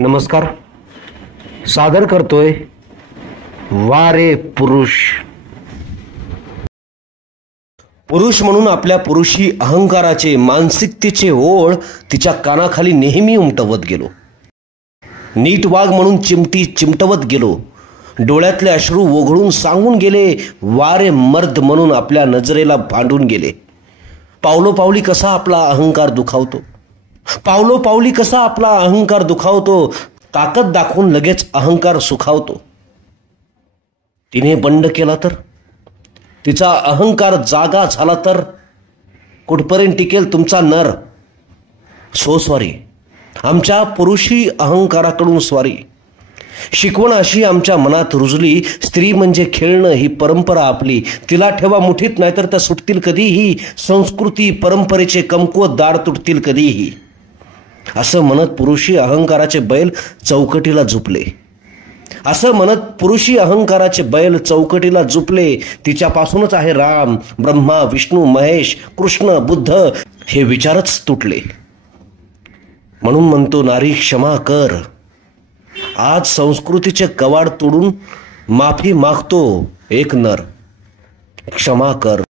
नमस्कार. सादर करतोय वारे पुरुष. पुरुष म्हणून आपल्या पुरुषी अहंकाराचे मानसिकतेचे ओळ तिच्या कानाखाली नेहमी उमटवत गेलो. नीट वाघ म्हणून चिमटी चिमटवत गेलो. डोळ्यातले अश्रू ओघळून सांगून गेले. वारे मर्द म्हणून आपल्या नजरेला भांडून गेले. पावलोपावली कसा आपला अहंकार दुखावतो, पावलोपावली कसा आपला अहंकार दुखावतो. ताकद दाखवून लगेच अहंकार सुखावतो. तिने बंड केला तर, तिचा अहंकार जागा झाला तर कुठपर्यंत टिकेल तुमचा नर. सो सॉरी, आमच्या पुरुषी अहंकाराकडून स्वारी. शिकवण अशी आमच्या मनात रुजली, स्त्री म्हणजे खेळणं ही परंपरा आपली. तिला ठेवा मुठीत, नाहीतर त्या सुटतील कधीही. संस्कृती परंपरेचे कमकुवत दार तुटतील कधीही. असं म्हणत पुरुषी अहंकाराचे बैल चौकटीला झुपले. असं म्हणत पुरुषी अहंकाराचे बैल चौकटीला झुपले. तिच्यापासूनच आहे राम, ब्रह्मा, विष्णू, महेश, कृष्ण, बुद्ध हे विचारच तुटले. म्हणून म्हणतो नारी क्षमा कर. आज संस्कृतीचे कवाड तोडून माफी मागतो एक नर. क्षमा कर.